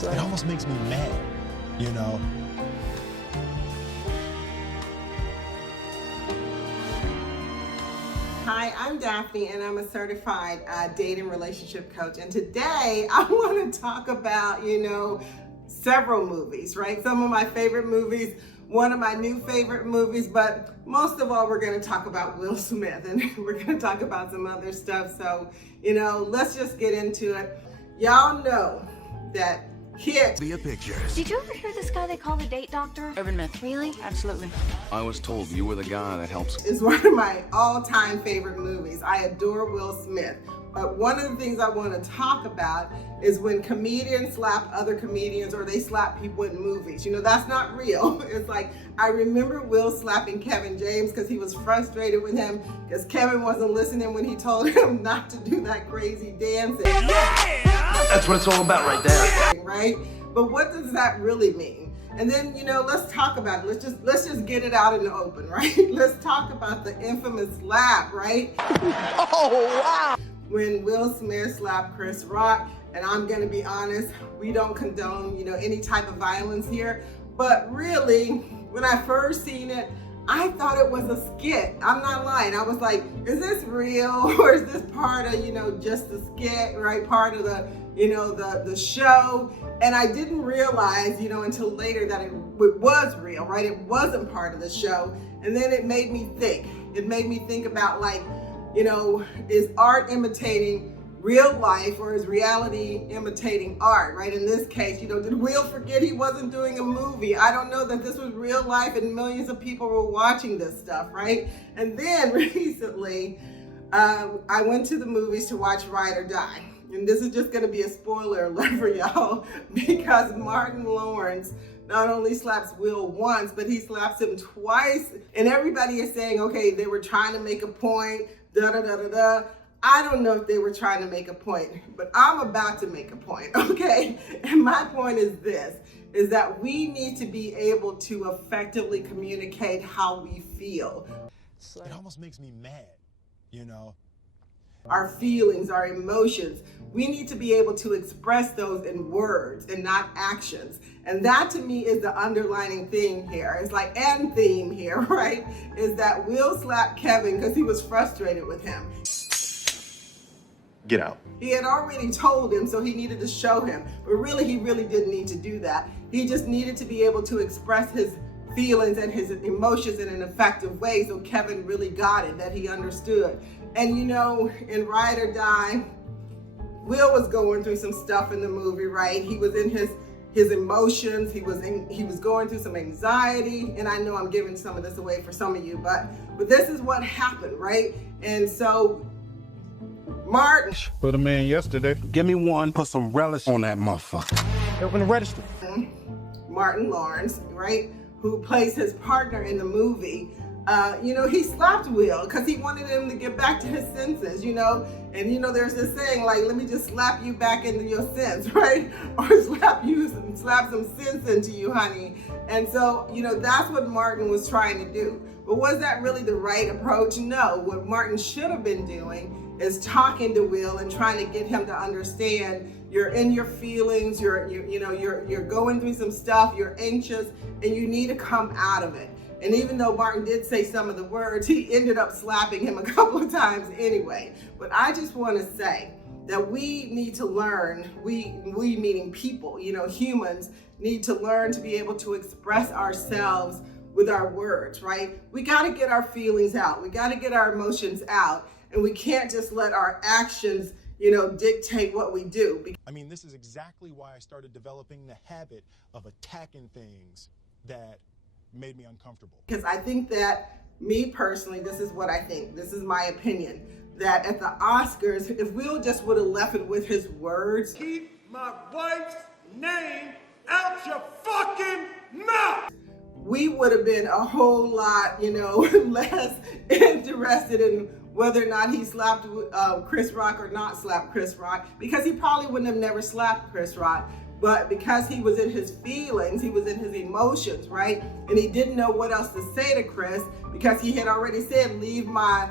It almost makes me mad, you know? Hi, I'm Daphney and I'm a certified dating relationship coach. And today I want to talk about, several movies, right? Some of my favorite movies, one of my new favorite movies, but most of all, we're going to talk about Will Smith and we're going to talk about some other stuff. So, let's just get into it. Y'all know that Hitch. Be a picture. Did you ever hear this guy they call the date doctor? Urban myth. Really? Absolutely. I was told you were the guy that helps. Is one of my all-time favorite movies. I adore Will Smith. But one of the things I want to talk about is when comedians slap other comedians or they slap people in movies. That's not real. It's like, I remember Will slapping Kevin James because he was frustrated with him because Kevin wasn't listening when he told him not to do that crazy dancing. Yeah! That's what it's all about right there. Right? But what does that really mean? And then, let's talk about it. Let's just get it out in the open, right? Let's talk about the infamous slap, right? Oh, wow! When Will Smith slapped Chris Rock, and I'm gonna be honest, we don't condone, any type of violence here. But really, when I first seen it, I thought it was a skit. I'm not lying. I was like, is this real? Or is this part of, just the skit, right? Part of the, the show. And I didn't realize, until later that it was real, right? It wasn't part of the show. And then it made me think. It made me think about is art imitating real life or is reality imitating art, right? In this case, did Will forget he wasn't doing a movie? I don't know that this was real life and millions of people were watching this stuff, right? And then recently, I went to the movies to watch Ride or Die. And this is just gonna be a spoiler alert for y'all because Martin Lawrence not only slaps Will once, but he slaps him twice. And everybody is saying, okay, they were trying to make a point, da-da-da-da-da. I don't know if they were trying to make a point, but I'm about to make a point, okay? And my point is this, is that we need to be able to effectively communicate how we feel. It almost makes me mad, Our feelings, our emotions. We need to be able to express those in words and not actions. And that to me is the underlining theme here. It's like end theme here, right? Is that Will slapped Kevin because he was frustrated with him. Get out. He had already told him, so he needed to show him. But really, he really didn't need to do that. He just needed to be able to express his feelings and his emotions in an effective way. So Kevin really got it, that he understood. And in Ride or Die, Will was going through some stuff in the movie, right? He was in his emotions. He was going through some anxiety. And I know I'm giving some of this away for some of you, but this is what happened, right? And so Martin. Put him in yesterday. Give me one, put some relish on that motherfucker. Open the register. Martin Lawrence, right? Who plays his partner in the movie. He slapped Will because he wanted him to get back to his senses, and there's this saying like, let me just slap you back into your sense, right? Or slap some sense into you, honey. And so, that's what Martin was trying to do. But was that really the right approach? No. What Martin should have been doing is talking to Will and trying to get him to understand you're in your feelings, you're going through some stuff, you're anxious, and you need to come out of it. And even though Martin did say some of the words, he ended up slapping him a couple of times anyway. But I just want to say that we need to learn, we meaning people, humans, need to learn to be able to express ourselves with our words, right? We got to get our feelings out. We got to get our emotions out. And we can't just let our actions, dictate what we do. This is exactly why I started developing the habit of attacking things that made me uncomfortable. Because I think that, me personally, this is what I think. This is my opinion. That at the Oscars, if Will just would have left it with his words. Keep my wife's name out your fucking mouth! We would have been a whole lot, less interested in whether or not he slapped Chris Rock or not slapped Chris Rock, because he probably wouldn't have never slapped Chris Rock. But because he was in his feelings, he was in his emotions, right? And he didn't know what else to say to Chris because he had already said, leave my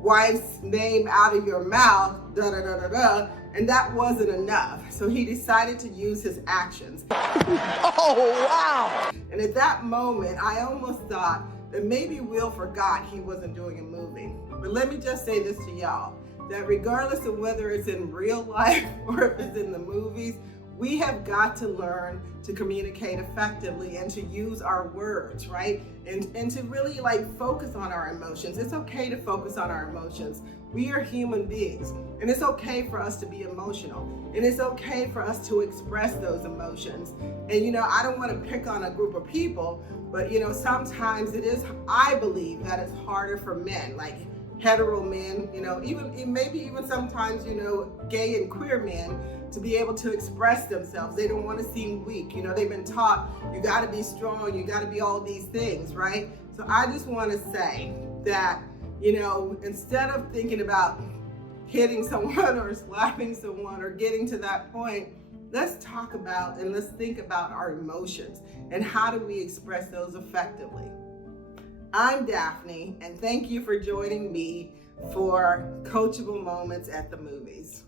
wife's name out of your mouth, da da da da da. And that wasn't enough. So he decided to use his actions. Oh, wow! And at that moment, I almost thought that maybe Will forgot he wasn't doing a movie. But let me just say this to y'all, that regardless of whether it's in real life or if it's in the movies, we have got to learn to communicate effectively and to use our words, right? And to really focus on our emotions. It's okay to focus on our emotions. We are human beings, and it's okay for us to be emotional, and it's okay for us to express those emotions. And I don't want to pick on a group of people, but sometimes it is, I believe that it's harder for men, like hetero men, even sometimes, gay and queer men, to be able to express themselves. They don't want to seem weak. They've been taught, you got to be strong, you got to be all these things, right? So I just want to say that, instead of thinking about hitting someone or slapping someone or getting to that point, let's talk about and let's think about our emotions and how do we express those effectively. I'm Daphney, and thank you for joining me for Coachable Moments at the Movies.